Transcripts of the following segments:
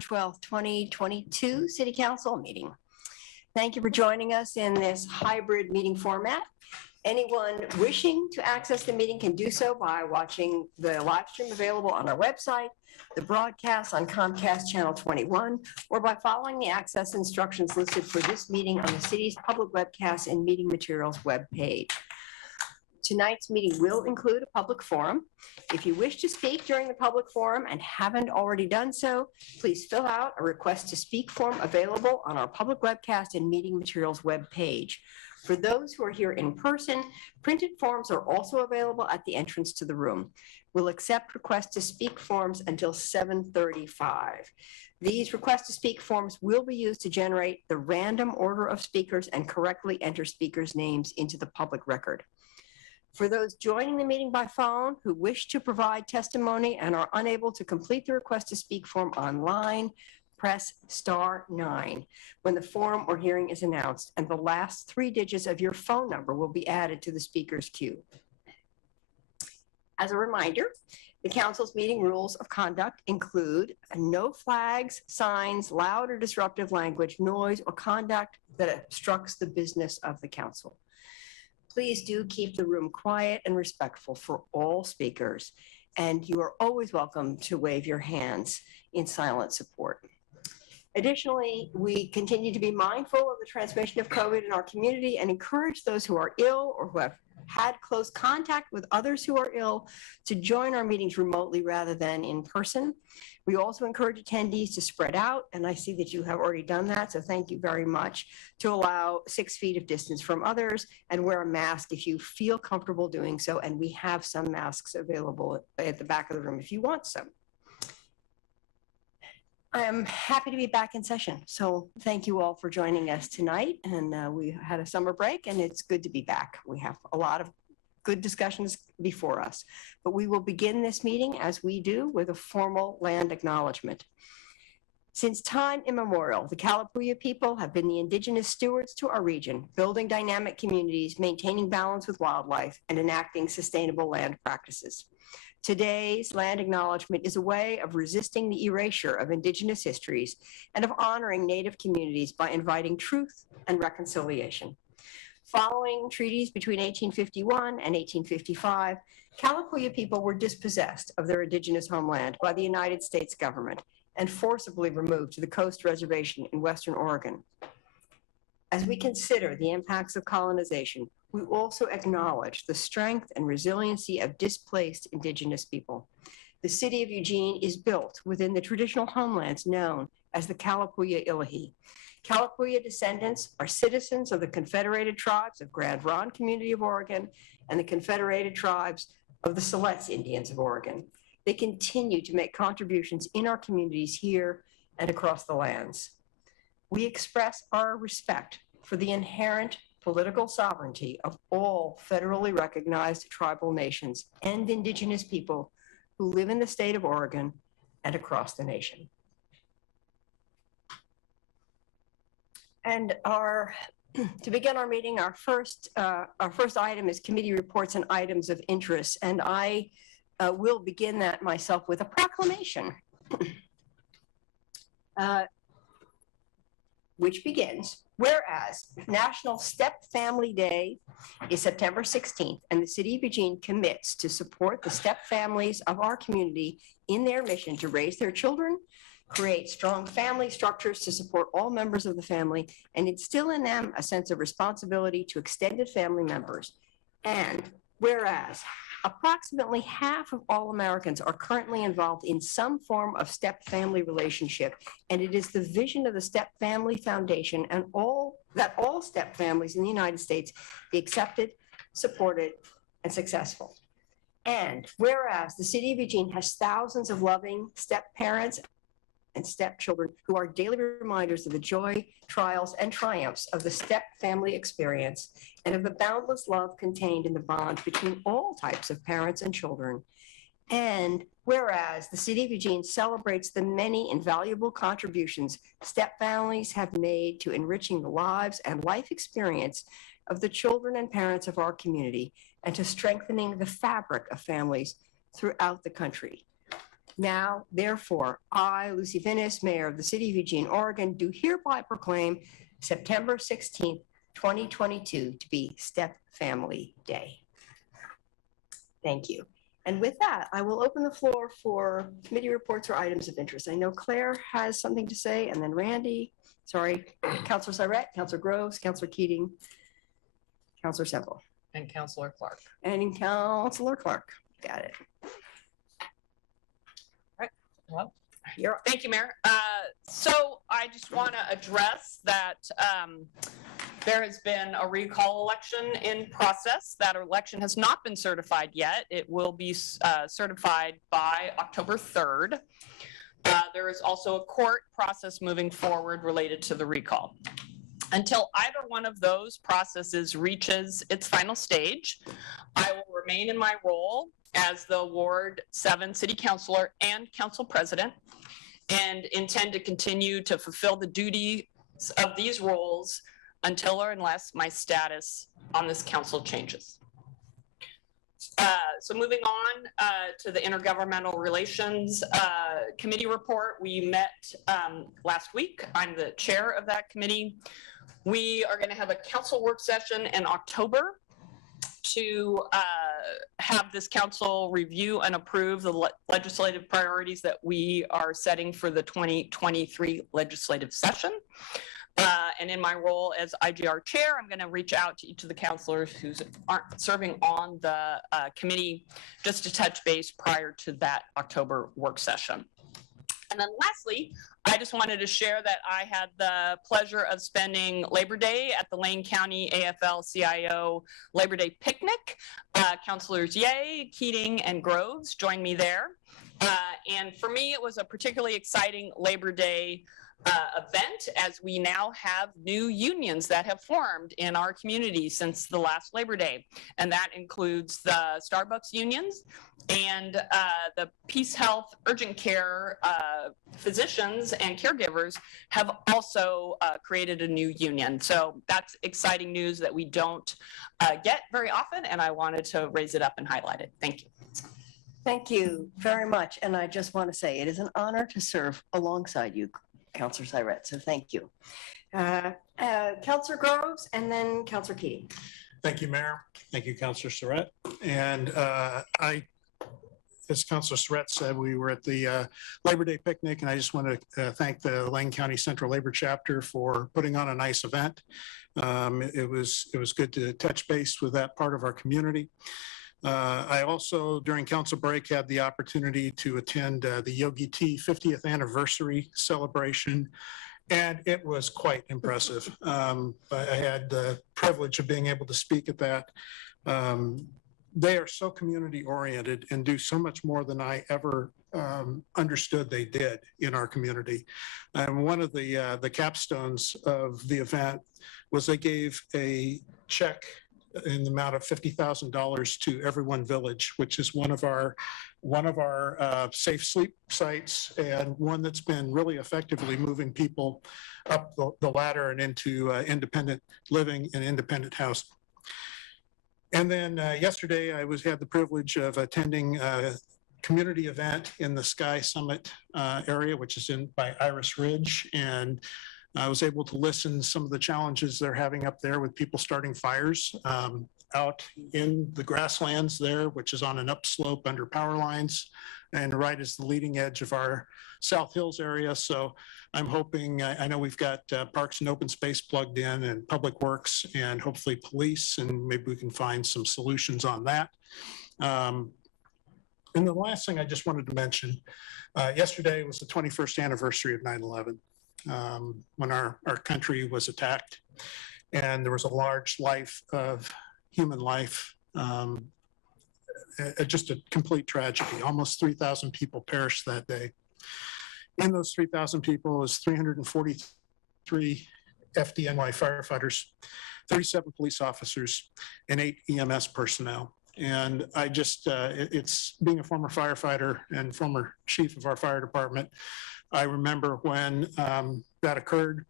12th, 2022 City Council meeting. Thank you for joining us in this hybrid meeting format. Anyone wishing to access the meeting can do so by watching the live stream available on our website, the broadcast on Comcast Channel 21, or by following the access instructions listed for this meeting on the city's public webcast and meeting materials webpage. Tonight's meeting will include a public forum. If you wish to speak during the public forum and haven't already done so, please fill out a request to speak form available on our public webcast and meeting materials webpage. For those who are here in person, printed forms are also available at the entrance to the room. We'll accept requests to speak forms until 7:35. These requests to speak forms will be used to generate the random order of speakers and correctly enter speakers' names into the public record. For those joining the meeting by phone who wish to provide testimony and are unable to complete the request to speak form online, press *9 when the forum or hearing is announced, and the last 3 digits of your phone number will be added to the speaker's queue. As a reminder, the council's meeting rules of conduct include no flags, signs, loud or disruptive language, noise, or conduct that obstructs the business of the council. Please do keep the room quiet and respectful for all speakers, and you are always welcome to wave your hands in silent support. Additionally, we continue to be mindful of the transmission of COVID in our community and encourage those who are ill or who have had close contact with others who are ill to join our meetings remotely rather than in person. We also encourage attendees to spread out, and I see that you have already done that, so thank you very much, to allow 6 feet of distance from others and wear a mask if you feel comfortable doing so, and we have some masks available at the back of the room if you want some. I am happy to be back in session, so thank you all for joining us tonight, and we had a summer break and it's good to be back. We have a lot of good discussions before us, but we will begin this meeting as we do with a formal land acknowledgement. Since time immemorial, the Kalapuya people have been the indigenous stewards to our region, building dynamic communities, maintaining balance with wildlife, and enacting sustainable land practices. Today's land acknowledgement is a way of resisting the erasure of indigenous histories and of honoring Native communities by inviting truth and reconciliation. Following treaties between 1851 and 1855, Kalapuya people were dispossessed of their indigenous homeland by the United States government and forcibly removed to the Coast Reservation in Western Oregon. As we consider the impacts of colonization, we also acknowledge the strength and resiliency of displaced indigenous people. The city of Eugene is built within the traditional homelands known as the Kalapuya Ilahi. Kalapuya descendants are citizens of the Confederated Tribes of Grand Ronde Community of Oregon and the Confederated Tribes of the Siletz Indians of Oregon. They continue to make contributions in our communities here and across the lands. We express our respect for the inherent political sovereignty of all federally recognized tribal nations and indigenous people who live in the state of Oregon and across the nation. And to begin our meeting, our first item is committee reports and items of interest, and I will begin that myself with a proclamation, which begins, whereas National Step Family Day is September 16th, and the City of Eugene commits to support the step families of our community in their mission to raise their children, create strong family structures to support all members of the family, and instill in them a sense of responsibility to extended family members. And whereas approximately half of all Americans are currently involved in some form of step-family relationship, and it is the vision of the Step Family Foundation and that all step families in the United States be accepted, supported, and successful. And whereas the City of Eugene has thousands of loving step parents and stepchildren who are daily reminders of the joy, trials, and triumphs of the step family experience and of the boundless love contained in the bond between all types of parents and children. And whereas the City of Eugene celebrates the many invaluable contributions step families have made to enriching the lives and life experience of the children and parents of our community and to strengthening the fabric of families throughout the country. Now, therefore, I, Lucy Finnis, Mayor of the City of Eugene, Oregon, do hereby proclaim September 16th, 2022 to be Step Family Day. Thank you. And with that, I will open the floor for committee reports or items of interest. I know Claire has something to say, and then Randy, sorry, Councilor Surratt, Councilor Groves, Councilor Keating, Councilor Semple. And Councilor Clark. And Councilor Clark. Got it. Well, thank you, Mayor. So I just want to address that there has been a recall election in process. That election has not been certified yet. It will be certified by October 3rd. There is also a court process moving forward related to the recall. Until either one of those processes reaches its final stage, I will remain in my role as the Ward 7 City Councilor and Council President, and intend to continue to fulfill the duties of these roles until or unless my status on this council changes. So moving on to the Intergovernmental Relations Committee report. We met last week. I'm the chair of that committee. We are going to have a council work session in October to have this council review and approve the legislative priorities that we are setting for the 2023 legislative session. And in my role as IGR chair, I'm going to reach out to each of the councilors who aren't serving on the committee just to touch base prior to that October work session. And then lastly, I just wanted to share that I had the pleasure of spending Labor Day at the Lane County AFL-CIO Labor Day picnic. Councilors Ye, Keating, and Groves joined me there. And for me, it was a particularly exciting Labor Day event, as we now have new unions that have formed in our community since the last Labor Day. And that includes the Starbucks unions and the Peace Health urgent care physicians and caregivers have also created a new union. So that's exciting news that we don't get very often, and I wanted to raise it up and highlight it. Thank you. Thank you very much. And I just want to say it is an honor to serve alongside you, Councilor Surratt, so thank you. Councilor Groves and then Councilor Keating. Thank you, Mayor. Thank you, Councilor Surratt. And as Councilor Surratt said, we were at the Labor Day picnic, and I just want to thank the Lane County Central Labor Chapter for putting on a nice event. It was good to touch base with that part of our community. I also, during council break, had the opportunity to attend the Yogi T 50th anniversary celebration, and it was quite impressive. I had the privilege of being able to speak at that. They are so community oriented and do so much more than I ever understood they did in our community. And one of the capstones of the event was they gave a check in the amount of $50,000 to Everyone Village, which is one of our safe sleep sites, and one that's been really effectively moving people up the ladder and into independent living and independent housing. And then yesterday I had the privilege of attending a community event in the Sky Summit area, which is by Iris Ridge, and I was able to listen to some of the challenges they're having up there with people starting fires out in the grasslands there, which is on an upslope under power lines, and right is the leading edge of our South Hills area. So I'm hoping, I know we've got Parks and Open Space plugged in, and Public Works, and hopefully police, and maybe we can find some solutions on that. And the last thing I just wanted to mention, yesterday was the 21st anniversary of 9/11. When our country was attacked, and there was a large human life, just a complete tragedy. Almost 3,000 people perished that day. In those 3,000 people was 343 FDNY firefighters, 37 police officers, and 8 EMS personnel. And I just, it's being a former firefighter and former chief of our fire department, I remember when that occurred.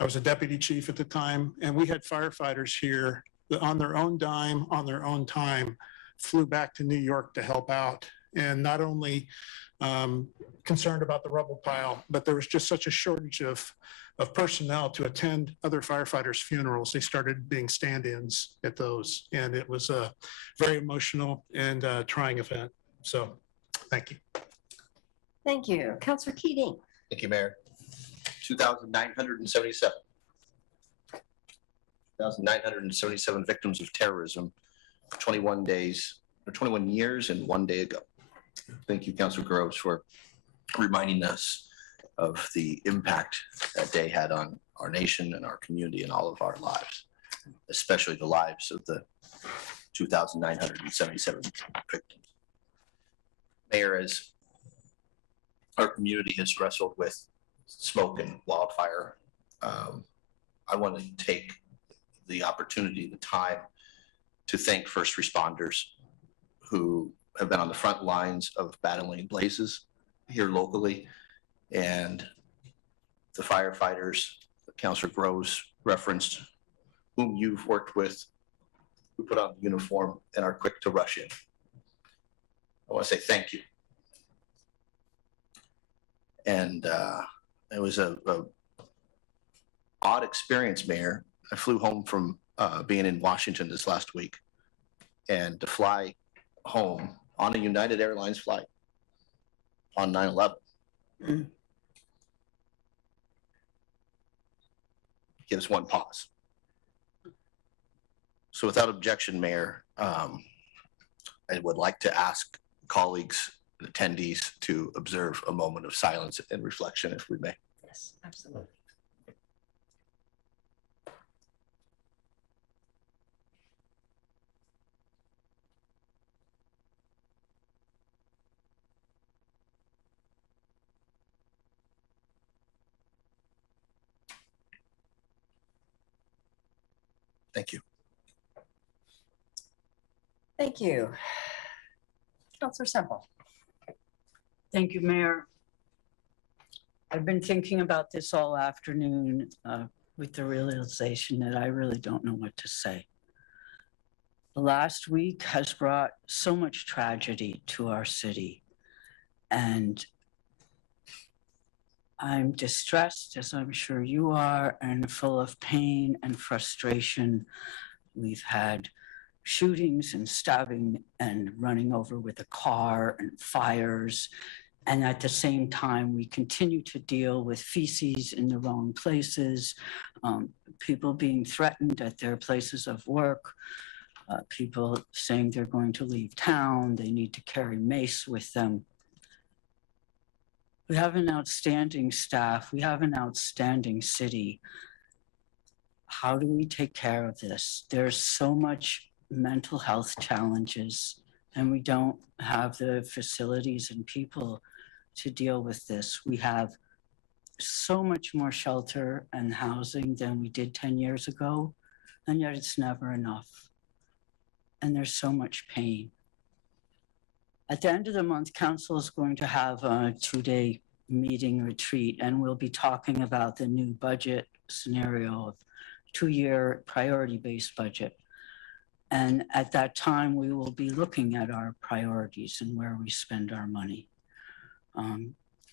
I was a deputy chief at the time, and we had firefighters here that on their own dime, on their own time, flew back to New York to help out and not only concerned about the rubble pile, but there was just such a shortage of personnel to attend other firefighters' funerals. They started being stand-ins at those, and it was a very emotional and trying event. So, thank you. Thank you. Councillor Keating. Thank you, Mayor. 2,977. 2,977 victims of terrorism, 21 days, or 21 years and 1 day ago. Thank you, Councilor Groves, for reminding us of the impact that day had on our nation and our community and all of our lives, especially the lives of the 2,977 victims. Mayor, as our community has wrestled with smoke and wildfire, I want to take the opportunity, the time to thank first responders who have been on the front lines of battling blazes here locally, and the firefighters that Councilor Groves referenced, whom you've worked with, who put on the uniform and are quick to rush in. I want to say thank you. And it was a odd experience, Mayor. I flew home from being in Washington this last week, and to fly home on a United Airlines flight on 9/11. Gives one pause. So without objection, Mayor, I would like to ask colleagues and attendees to observe a moment of silence and reflection, if we may. Yes, absolutely. Thank you. Thank you. Councillor Semple. Thank you, Mayor. I've been thinking about this all afternoon with the realization that I really don't know what to say. The last week has brought so much tragedy to our city, and I'm distressed, as I'm sure you are, and full of pain and frustration. We've had shootings and stabbing and running over with a car and fires. And at the same time, we continue to deal with feces in the wrong places, people being threatened at their places of work, people saying they're going to leave town, they need to carry mace with them. We have an outstanding staff. We have an outstanding city. How do we take care of this? There's so much mental health challenges, and we don't have the facilities and people to deal with this. We have so much more shelter and housing than we did 10 years ago, and yet it's never enough. And there's so much pain. At the end of the month, council is going to have a 2-day meeting retreat, and we'll be talking about the new budget scenario of 2-year priority-based budget. And at that time, we will be looking at our priorities and where we spend our money.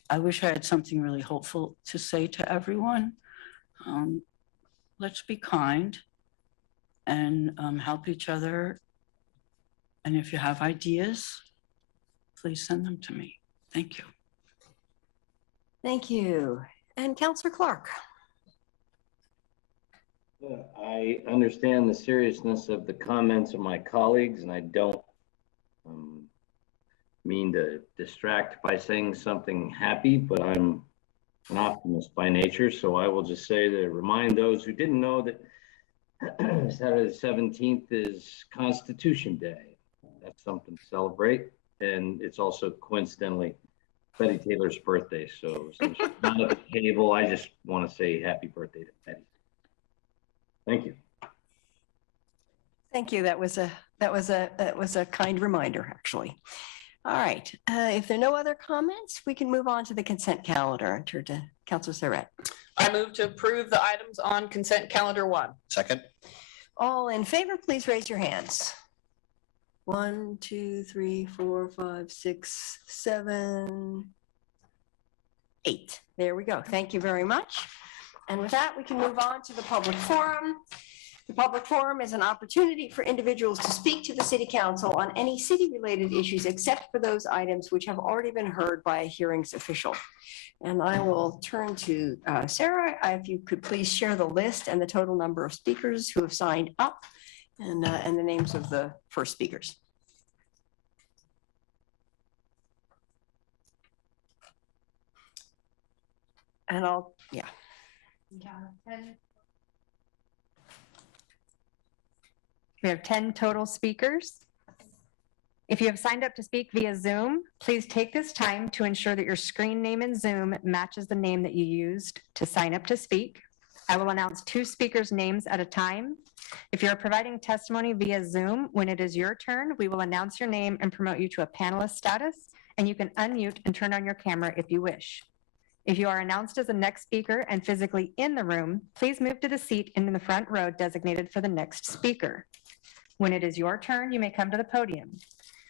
I wish I had something really hopeful to say to everyone. Let's be kind and help each other. And if you have ideas, please send them to me. Thank you. Thank you. And Councillor Clark. I understand the seriousness of the comments of my colleagues, and I don't mean to distract by saying something happy, but I'm an optimist by nature. So I will just say to remind those who didn't know that Saturday the 17th is Constitution Day. That's something to celebrate. And it's also coincidentally Betty Taylor's birthday. So since she's not at the table, I just want to say happy birthday to Betty. Thank you. Thank you. That was a kind reminder, actually. All right. If there are no other comments, we can move on to the consent calendar. And turn to Councillor Surratt. I move to approve the items on consent calendar 1. Second. All in favor, please raise your hands. 1, 2, 3, 4, 5, 6, 7, 8. There we go. Thank you very much. And with that, we can move on to the public forum. The public forum is an opportunity for individuals to speak to the city council on any city-related issues except for those items which have already been heard by a hearings official. And I will turn to Sarah, if you could please share the list and the total number of speakers who have signed up and the names of the first speakers. And We have 10 total speakers. If you have signed up to speak via Zoom, please take this time to ensure that your screen name in Zoom matches the name that you used to sign up to speak. I will announce 2 speakers' names at a time. If you're providing testimony via Zoom, when it is your turn, we will announce your name and promote you to a panelist status, and you can unmute and turn on your camera if you wish. If you are announced as the next speaker and physically in the room, please move to the seat in the front row designated for the next speaker. When it is your turn, you may come to the podium.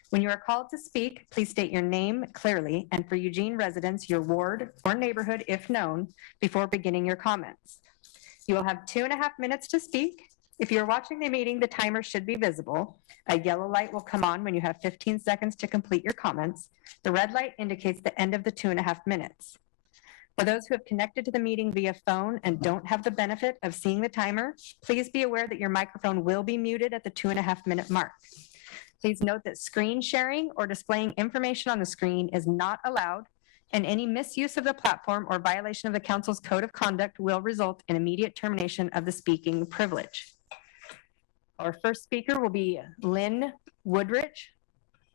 When you are called to speak, please state your name clearly, and for Eugene residents, your ward or neighborhood, if known, before beginning your comments. You will have 2.5 minutes to speak. If you're watching the meeting, the timer should be visible. A yellow light will come on when you have 15 seconds to complete your comments. The red light indicates the end of the 2.5 minutes. For those who have connected to the meeting via phone and don't have the benefit of seeing the timer, please be aware that your microphone will be muted at the 2.5 minute mark. Please note that screen sharing or displaying information on the screen is not allowed, and any misuse of the platform or violation of the council's code of conduct will result in immediate termination of the speaking privilege. Our first speaker will be Lynn Woodrich,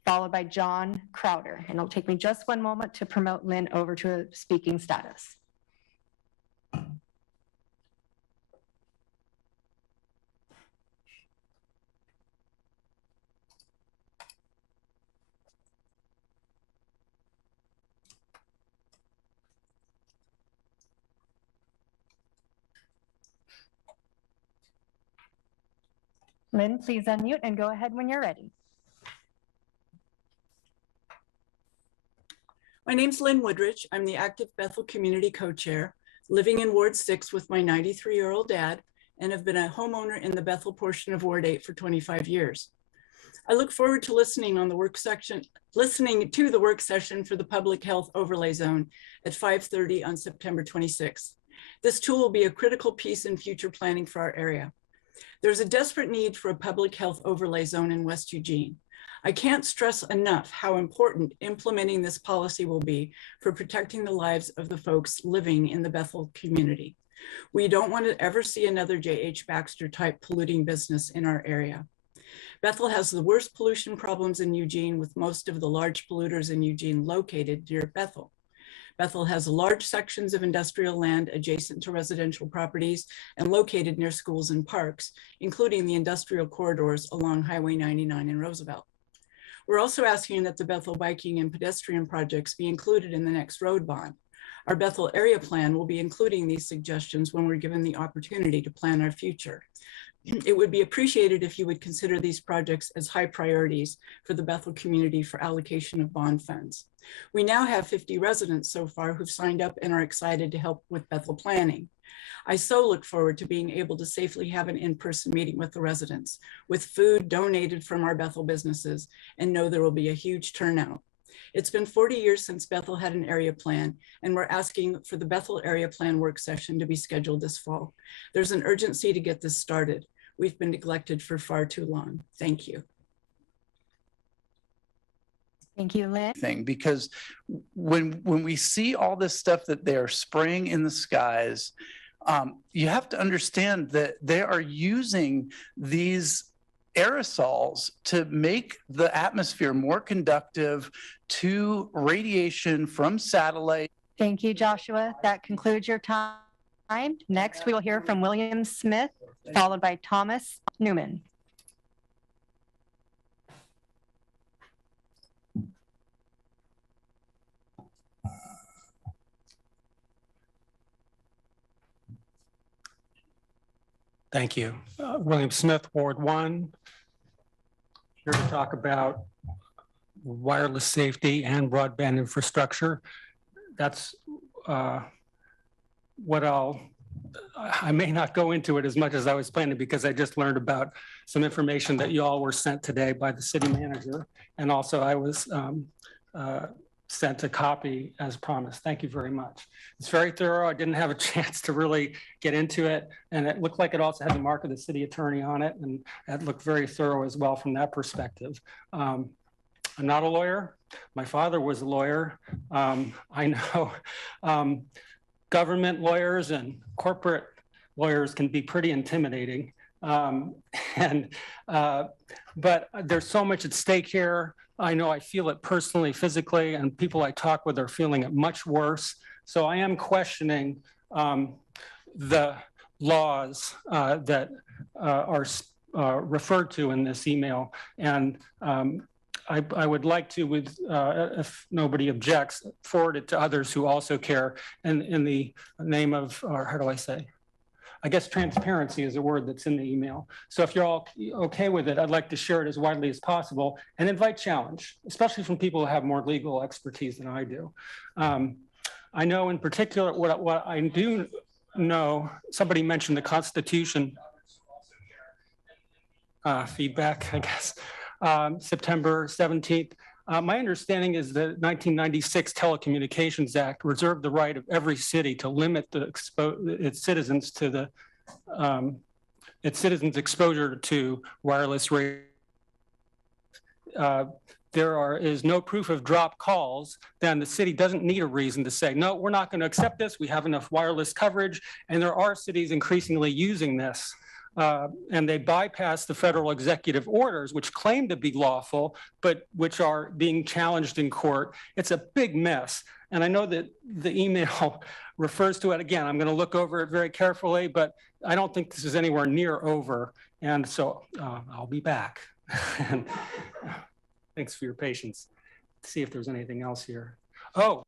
followed by John Crowder. And it'll take me just one moment to promote Lynn over to a speaking status. Lynn, please unmute and go ahead when you're ready. My name's Lynn Woodrich. I'm the active Bethel Community Co-Chair, living in Ward 6 with my 93-year-old dad, and have been a homeowner in the Bethel portion of Ward 8 for 25 years. I look forward to listening to the work session for the Public Health Overlay Zone at 5:30 on September 26th. This tool will be a critical piece in future planning for our area. There's a desperate need for a public health overlay zone in West Eugene. I can't stress enough how important implementing this policy will be for protecting the lives of the folks living in the Bethel community. We don't want to ever see another J.H. Baxter type polluting business in our area. Bethel has the worst pollution problems in Eugene, with most of the large polluters in Eugene located near Bethel. Bethel has large sections of industrial land adjacent to residential properties and located near schools and parks, including the industrial corridors along Highway 99 and Roosevelt. We're also asking that the Bethel biking and pedestrian projects be included in the next road bond. Our Bethel area plan will be including these suggestions when we're given the opportunity to plan our future. It would be appreciated if you would consider these projects as high priorities for the Bethel community for allocation of bond funds. We now have 50 residents so far who've signed up and are excited to help with Bethel planning. I so look forward to being able to safely have an in-person meeting with the residents, with food donated from our Bethel businesses, and know there will be a huge turnout. It's been 40 years since Bethel had an area plan, and we're asking for the Bethel area plan work session to be scheduled this fall. There's an urgency to get this started. We've been neglected for far too long. Thank you. Thank you, Lynn. Because when we see all this stuff that they're spraying in the skies, you have to understand that they are using these aerosols to make the atmosphere more conductive to radiation from satellite. Thank you, Joshua. That concludes your time. Next, we will hear from William Smith, followed by Thomas Newman. Thank you. William Smith, Ward 1. here to talk about wireless safety and broadband infrastructure. That's what I may not go into it as much as I was planning because I just learned about some information that you all were sent today by the city manager. And also I was sent a copy as promised. Thank you very much. It's very thorough. I didn't have a chance to really get into it. And it looked like it also had the mark of the city attorney on it. And it looked very thorough as well from that perspective. I'm not a lawyer. My father was a lawyer. I know government lawyers and corporate lawyers can be pretty intimidating. But there's so much at stake here. I know I feel it personally, physically, and people I talk with are feeling it much worse. So I am questioning the laws that are referred to in this email. And I would like to, if nobody objects, forward it to others who also care in the name of, or how do I say? I guess transparency is a word that's in the email. So if you're all okay with it, I'd like to share it as widely as possible and invite challenge, especially from people who have more legal expertise than I do. I know in particular, what I do know, somebody mentioned the Constitution feedback, I guess, September 17th. My understanding is the 1996 Telecommunications Act reserved the right of every city to limit its citizens to its citizens' exposure to wireless radio. There is no proof of dropped calls, then the city doesn't need a reason to say, no, we're not going to accept this. We have enough wireless coverage. And there are cities increasingly using this. And they bypass the federal executive orders, which claim to be lawful, but which are being challenged in court. It's a big mess. And I know that the email refers to it again. I'm going to look over it very carefully, but I don't think this is anywhere near over. And so I'll be back. And thanks for your patience. Let's see if there's anything else here. Oh.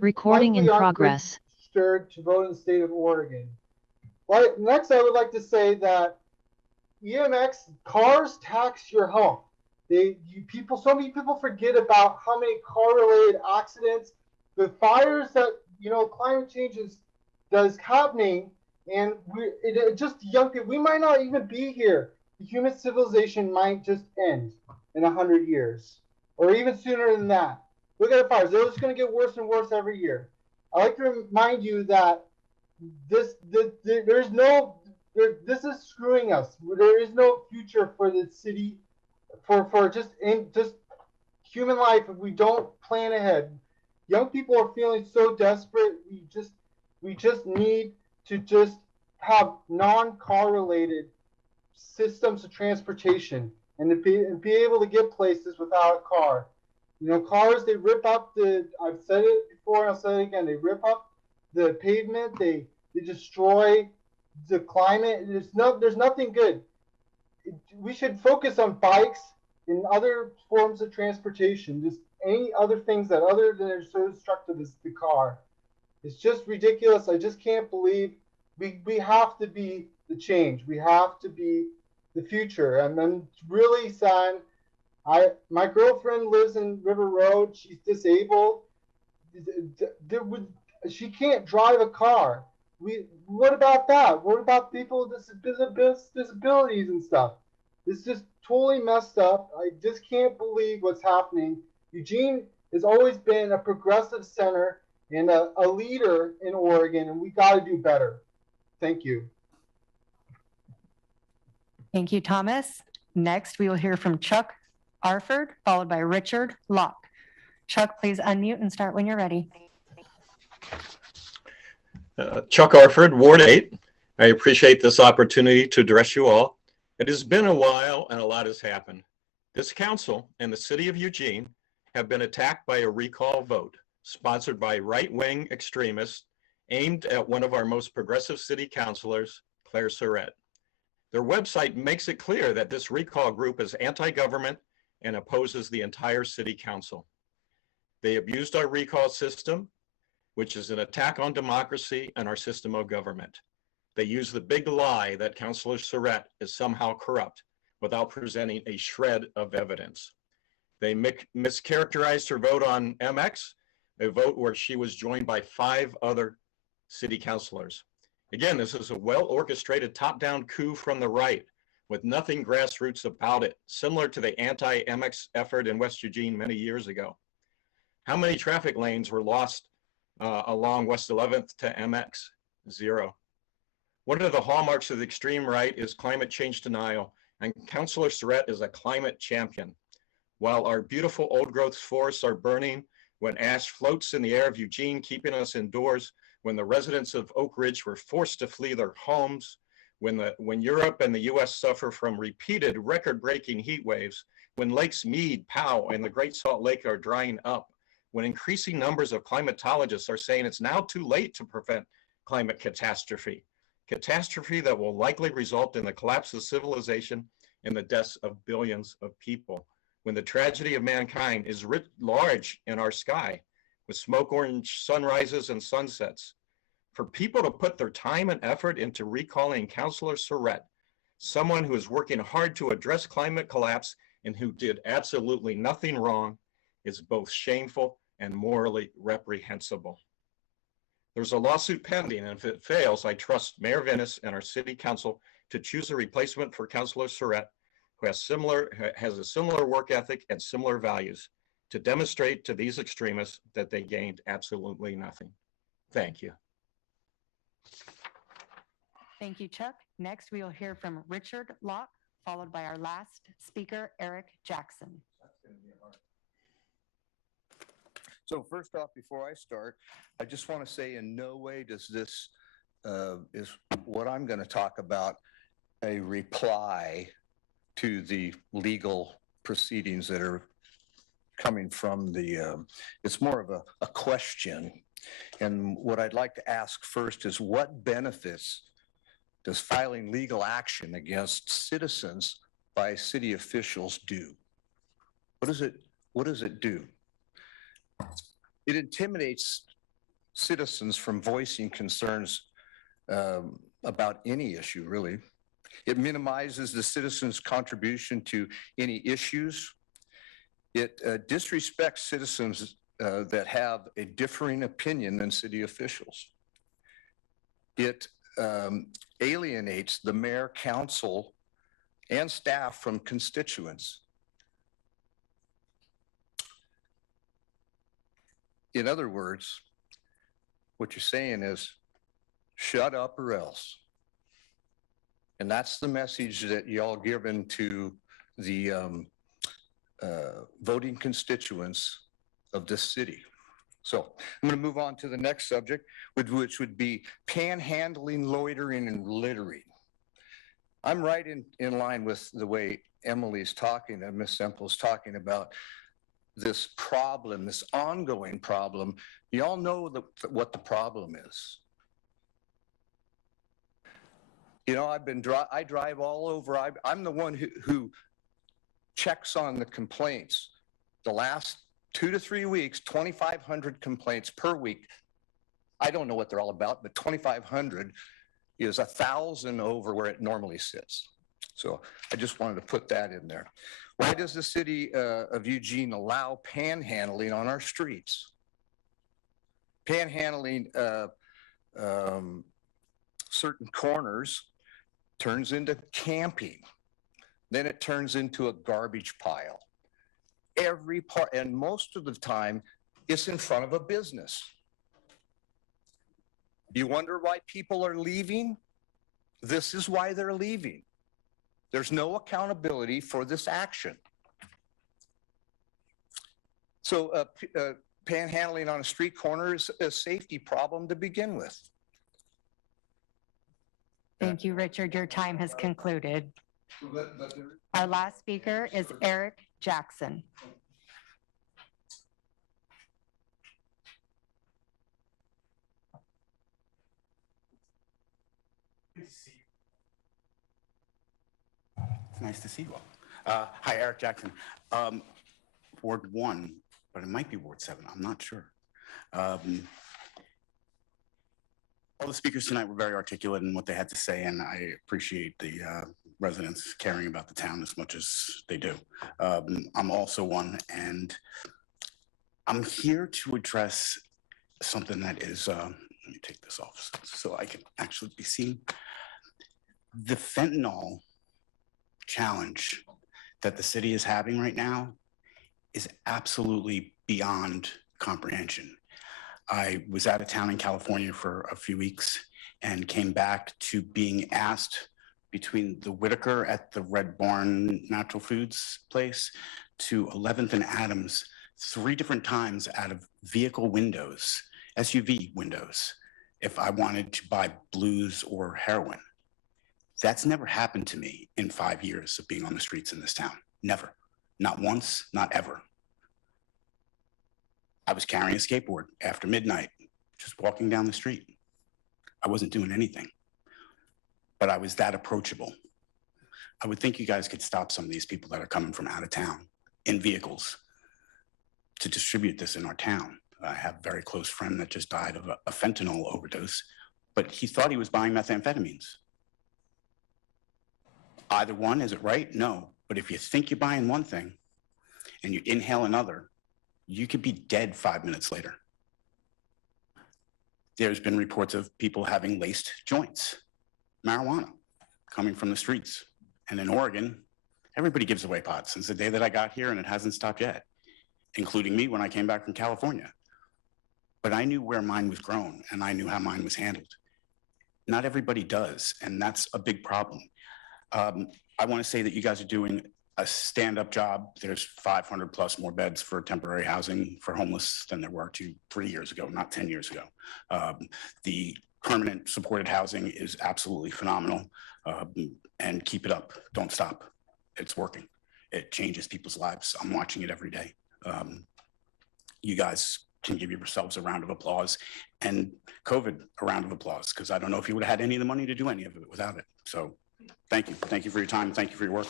Recording in progress. Registered to vote in the state of Oregon. Right, next, I would like to say that EMX cars tax your home. So many people forget about how many car-related accidents, the fires that climate change is happening, and just young people. We might not even be here. The human civilization might just end in 100 years, or even sooner than that. Look at the fires; they're just going to get worse and worse every year. I like to remind you that this is screwing us. There is no future for the city, for just human life if we don't plan ahead. Young people are feeling so desperate. We just need to just have non-car related systems of transportation and to be able to get places without a car. Cars, they rip up I've said it before, I'll say it again, they rip up the pavement, they destroy the climate. There's nothing good. We should focus on bikes and other forms of transportation, just any other things that other than are so destructive as the car. It's just ridiculous. I just can't believe we have to be the change. We have to be the future. And I'm really sad. My girlfriend lives in River Road. She's disabled. She can't drive a car. What about that? What about people with disabilities and stuff? It's just totally messed up. I just can't believe what's happening. Eugene has always been a progressive center and a leader in Oregon, and we got to do better. Thank you. Thank you, Thomas. Next, we will hear from Chuck Arford, followed by Richard Locke. Chuck, please unmute and start when you're ready. Chuck Arford, Ward 8. I appreciate this opportunity to address you all. It has been a while and a lot has happened. This council and the city of Eugene have been attacked by a recall vote sponsored by right-wing extremists aimed at one of our most progressive city councilors, Claire Surratt. Their website makes it clear that this recall group is anti-government and opposes the entire city council. They abused our recall system, which is an attack on democracy and our system of government. They use the big lie that Councilor Surratt is somehow corrupt without presenting a shred of evidence. They mischaracterized her vote on MX, a vote where she was joined by 5 other city councilors. Again, this is a well-orchestrated top-down coup from the right with nothing grassroots about it, similar to the anti-MX effort in West Eugene many years ago. How many traffic lanes were lost along West 11th to MX? 0. One of the hallmarks of the extreme right is climate change denial, and Councilor Surratt is a climate champion. While our beautiful old growth forests are burning, when ash floats in the air of Eugene, keeping us indoors, when the residents of Oak Ridge were forced to flee their homes, when Europe and the US suffer from repeated record-breaking heat waves, when Lakes Mead, Powell, and the Great Salt Lake are drying up, when increasing numbers of climatologists are saying it's now too late to prevent climate catastrophe that will likely result in the collapse of civilization and the deaths of billions of people, when the tragedy of mankind is writ large in our sky, with smoke orange sunrises and sunsets. For people to put their time and effort into recalling Councilor Surratt, someone who is working hard to address climate collapse and who did absolutely nothing wrong, is both shameful and morally reprehensible. There's a lawsuit pending, and if it fails, I trust Mayor Venus and our city council to choose a replacement for Councilor Surratt, who has a similar work ethic and similar values, to demonstrate to these extremists that they gained absolutely nothing. Thank you. Thank you, Chuck. Next, we will hear from Richard Locke, followed by our last speaker, Eric Jackson. So first off, before I start, I just want to say in no way does this, is what I'm going to talk about, a reply to the legal proceedings that are coming from the, it's more of a question. And what I'd like to ask first is what benefits does filing legal action against citizens by city officials do? What does it do? It intimidates citizens from voicing concerns about any issue, really. It minimizes the citizens' contribution to any issues. It disrespects citizens that have a differing opinion than city officials. It alienates the mayor, council, and staff from constituents. In other words, what you're saying is, shut up or else. And that's the message that y'all given to the voting constituents of this city. So I'm going to move on to the next subject, which would be panhandling, loitering, and littering. I'm right in line with the way Emily's talking, and Ms. Semple's talking about this problem, this ongoing problem. You all know what the problem is. You know, I drive all over. I'm the one who checks on the complaints. The last 2 to 3 weeks, 2,500 complaints per week. I don't know what they're all about, but 2,500 is 1,000 over where it normally sits. So I just wanted to put that in there. Why does the city of Eugene allow panhandling on our streets? panhandling certain corners turns into camping. Then it turns into a garbage pile. Every part, and most of the time, it's in front of a business. You wonder why people are leaving? This is why they're leaving. There's no accountability for this action. So panhandling on a street corner is a safety problem to begin with. Thank you, Richard. Your time has concluded. Our last speaker is Eric Jackson. Nice to see you all. Hi, Eric Jackson. Ward 1, but it might be Ward 7. I'm not sure. All the speakers tonight were very articulate in what they had to say, and I appreciate the residents caring about the town as much as they do. I'm also one, and I'm here to address something that is, let me take this off so I can actually be seen. The fentanyl challenge that the city is having right now is absolutely beyond comprehension. I was out of town in California for a few weeks and came back to being asked between the Whitaker at the Red Barn Natural Foods place to 11th and Adams 3 different times out of vehicle windows, SUV windows, if I wanted to buy blues or heroin. That's never happened to me in 5 years of being on the streets in this town. Never. Not once, not ever. I was carrying a skateboard after midnight, just walking down the street. I wasn't doing anything, but I was that approachable. I would think you guys could stop some of these people that are coming from out of town in vehicles to distribute this in our town. I have a very close friend that just died of a fentanyl overdose, but he thought he was buying methamphetamines. Either one, is it right? No. But if you think you're buying one thing and you inhale another, you could be dead 5 minutes later. There's been reports of people having laced joints, marijuana, coming from the streets. And in Oregon, everybody gives away pot since the day that I got here, and it hasn't stopped yet, including me when I came back from California. But I knew where mine was grown, and I knew how mine was handled. Not everybody does, and that's a big problem. I want to say that you guys are doing a stand-up job. There's 500 plus more beds for temporary housing for homeless than there were 3 years ago, not 10 years ago. The permanent supported housing is absolutely phenomenal, and keep it up. Don't stop. It's working. It changes people's lives. I'm watching it every day. You guys can give yourselves a round of applause, and COVID a round of applause, because I don't know if you would have had any of the money to do any of it without it. So thank you. Thank you for your time. Thank you for your work.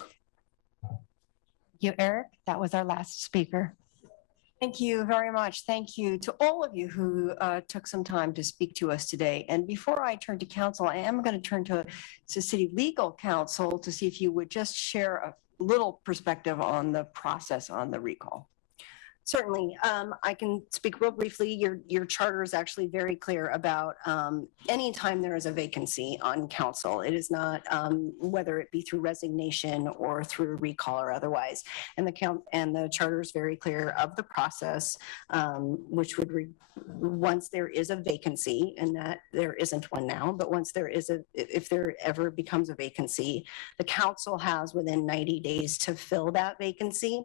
Thank you, Eric. That was our last speaker. Thank you very much. Thank you to all of you who took some time to speak to us today. And before I turn to council, I am going to turn to City Legal Counsel to see if you would just share a little perspective on the process on the recall. Certainly, I can speak real briefly. Your charter is actually very clear about anytime there is a vacancy on council. It is not whether it be through resignation or through recall or otherwise. And the charter is very clear of the process, which would once there is a vacancy, and that there isn't one now, but once there is if there ever becomes a vacancy, the council has within 90 days to fill that vacancy.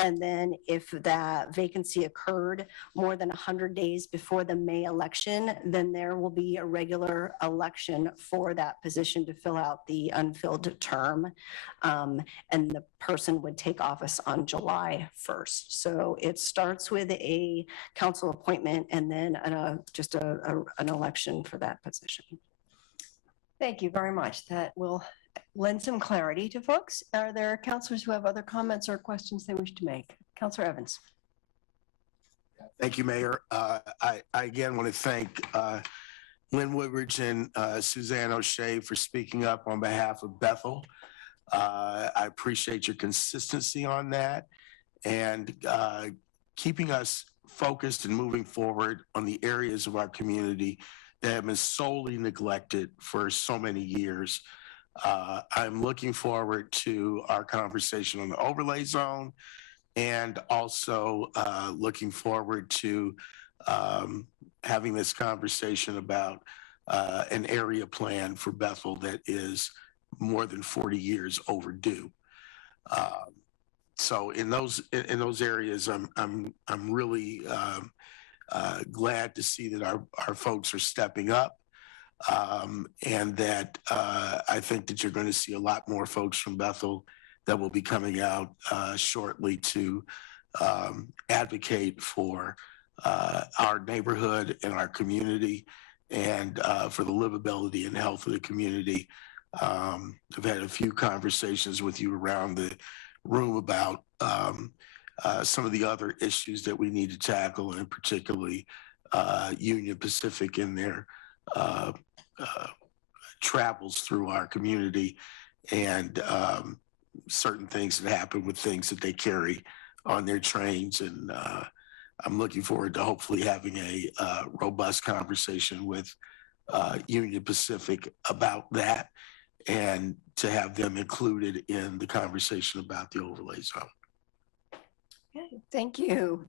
And then if that vacancy occurred more than 100 days before the May election, then there will be a regular election for that position to fill out the unfilled term. And the person would take office on July 1st. So it starts with a council appointment and then just an election for that position. Thank you very much. That will lend some clarity to folks. Are there councilors who have other comments or questions they wish to make? Councilor Evans. Thank you, Mayor. I again want to thank Lynn Woodridge and Suzanne O'Shea for speaking up on behalf of Bethel. I appreciate your consistency on that and keeping us focused and moving forward on the areas of our community that have been solely neglected for so many years. I'm looking forward to our conversation on the overlay zone, and also looking forward to having this conversation about an area plan for Bethel that is more than 40 years overdue. So in those areas, I'm really glad to see that our folks are stepping up, and that I think that you're going to see a lot more folks from Bethel that will be coming out shortly to advocate for our neighborhood and our community, and for the livability and health of the community. I've had a few conversations with you around the room about some of the other issues that we need to tackle, and particularly Union Pacific in their travels through our community, and certain things that happen with things that they carry on their trains. And I'm looking forward to hopefully having a robust conversation with Union Pacific about that, and to have them included in the conversation about the overlay zone. Okay, thank you.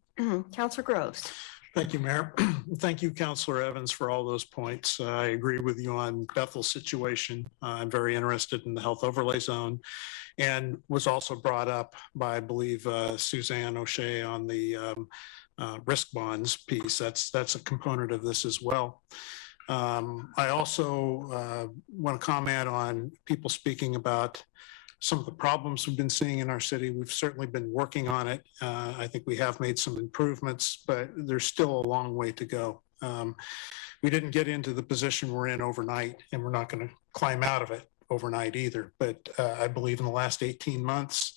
Councilor Groves. Thank you, Mayor. Thank you, Councilor Evans, for all those points. I agree with you on Bethel's situation. I'm very interested in the health overlay zone, and was also brought up by, I believe, Suzanne O'Shea on the risk bonds piece. That's a component of this as well. I also want to comment on people speaking about some of the problems we've been seeing in our city. We've certainly been working on it. I think we have made some improvements, but there's still a long way to go. We didn't get into the position we're in overnight, and we're not going to climb out of it overnight either. But I believe in the last 18 months,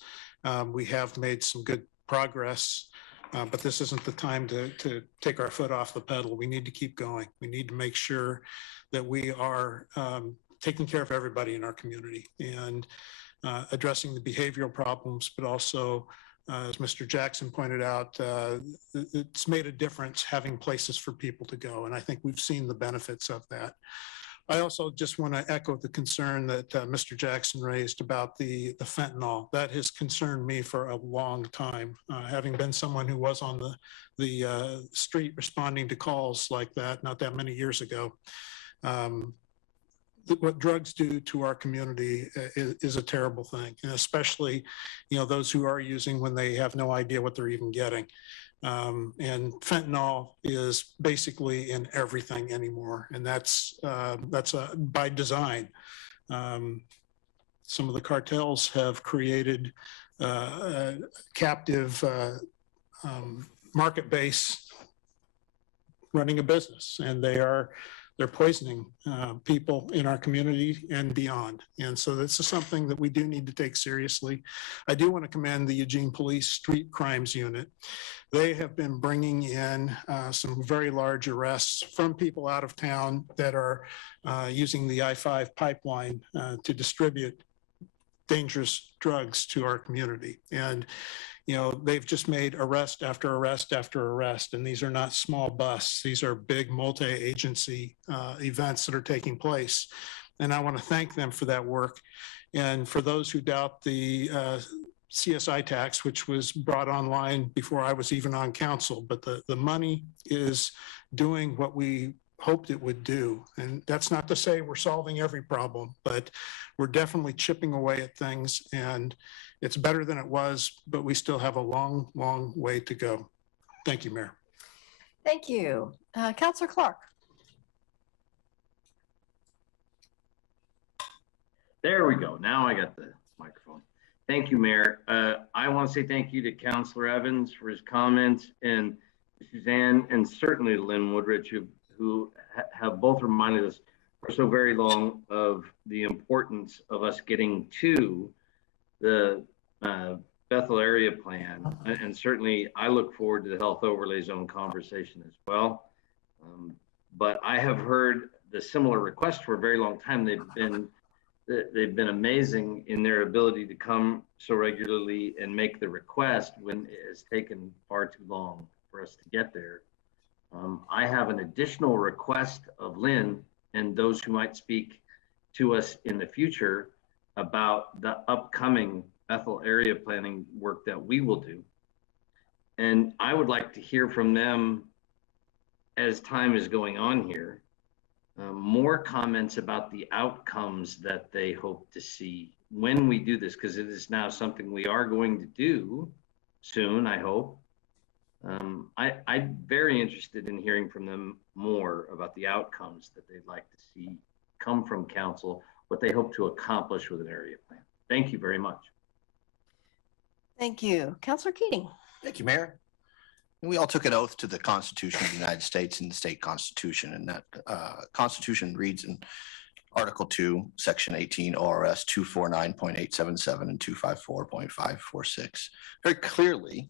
we have made some good progress. But this isn't the time to take our foot off the pedal. We need to keep going. We need to make sure that we are taking care of everybody in our community, and addressing the behavioral problems, but also, as Mr. Jackson pointed out, it's made a difference having places for people to go. And I think we've seen the benefits of that. I also just want to echo the concern that Mr. Jackson raised about the fentanyl. That has concerned me for a long time, having been someone who was on the street responding to calls like that not that many years ago. What drugs do to our community is a terrible thing, and especially, those who are using when they have no idea what they're even getting. And fentanyl is basically in everything anymore, and that's by design. Some of the cartels have created a captive market base running a business, and they're poisoning people in our community and beyond. And so this is something that we do need to take seriously. I do want to commend the Eugene Police Street Crimes Unit. They have been bringing in some very large arrests from people out of town that are using the I-5 pipeline to distribute dangerous drugs to our community. And they've just made arrest after arrest after arrest, and these are not small busts. These are big multi-agency events that are taking place. And I want to thank them for that work. And for those who doubt the CSI tax, which was brought online before I was even on council, but the money is doing what we hoped it would do. And that's not to say we're solving every problem, but we're definitely chipping away at things, and it's better than it was, but we still have a long, long way to go. Thank you, Mayor. Thank you. Councilor Clark. There we go. Now I got the microphone. Thank you, Mayor. I want to say thank you to Councilor Evans for his comments, and Suzanne, and certainly Lynn Woodrich, who have both reminded us for so very long of the importance of us getting to the Bethel area plan. And certainly I look forward to the health overlay zone conversation as well. But I have heard the similar requests for a very long time. They've been amazing in their ability to come so regularly and make the request when it has taken far too long. for us to get there. I have an additional request of Lynn and those who might speak to us in the future about the upcoming Bethel area planning work that we will do. And I would like to hear from them as time is going on here, more comments about the outcomes that they hope to see when we do this, because it is now something we are going to do soon, I hope. I'm very interested in hearing from them more about the outcomes that they'd like to see come from council, what they hope to accomplish with an area plan. Thank you very much. Thank you. Councilor Keating. Thank you, Mayor. We all took an oath to the Constitution of the United States and the state constitution, and that Constitution reads in Article 2, Section 18, ORS 249.877 and 254.546, very clearly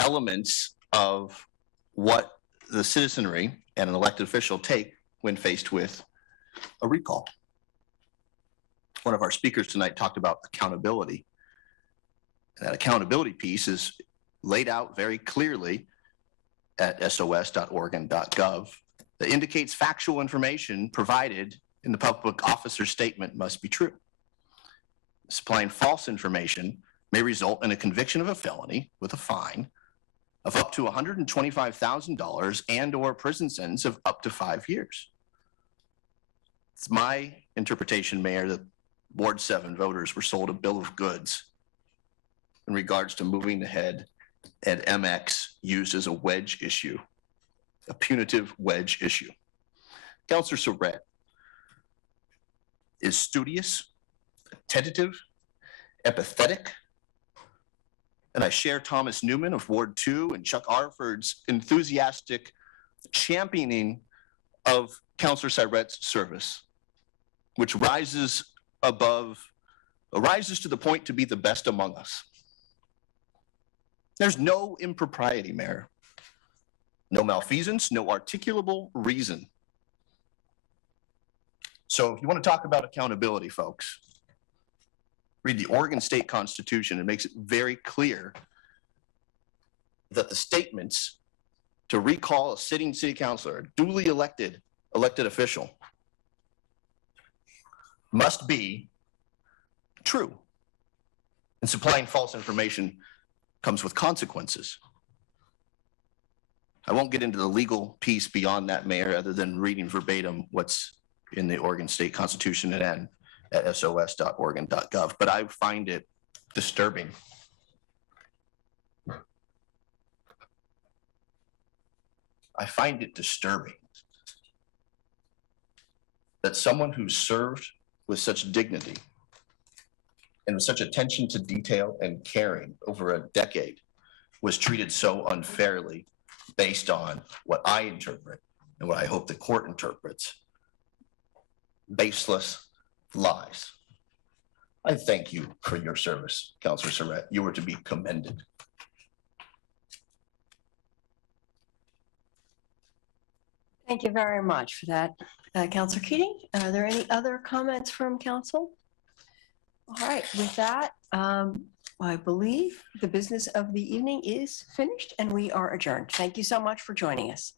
elements of what the citizenry and an elected official take when faced with a recall. One of our speakers tonight talked about accountability. And that accountability piece is laid out very clearly at sos.oregon.gov that indicates factual information provided in the public officer's statement must be true. Supplying false information may result in a conviction of a felony with a fine of up to $125,000 and or prison sentence of up to 5 years. It's my interpretation, Mayor, that Ward 7 voters were sold a bill of goods in regards to moving ahead and MX used as a wedge issue, a punitive wedge issue. Councilor Surratt is studious, attentive, empathetic, and I share Thomas Newman of Ward 2 and Chuck Arford's enthusiastic championing of Councilor Surratt's service, which rises to the point to be the best among us. There's no impropriety, Mayor. No malfeasance, no articulable reason. So if you want to talk about accountability, folks, read the Oregon State Constitution. It makes it very clear that the statements to recall a sitting city councilor, a duly elected official, must be true. And supplying false information comes with consequences. I won't get into the legal piece beyond that, Mayor, other than reading verbatim what's in the Oregon State Constitution and at sos.oregon.gov, but I find it disturbing. I find it disturbing that someone who served with such dignity and with such attention to detail and caring over a decade was treated so unfairly based on what I interpret and what I hope the court interprets, baseless lies. I thank you for your service, Councilor Surratt. You are to be commended. Thank you very much for that, Councilor Keating. Are there any other comments from council? All right, with that, I believe the business of the evening is finished and we are adjourned. Thank you so much for joining us.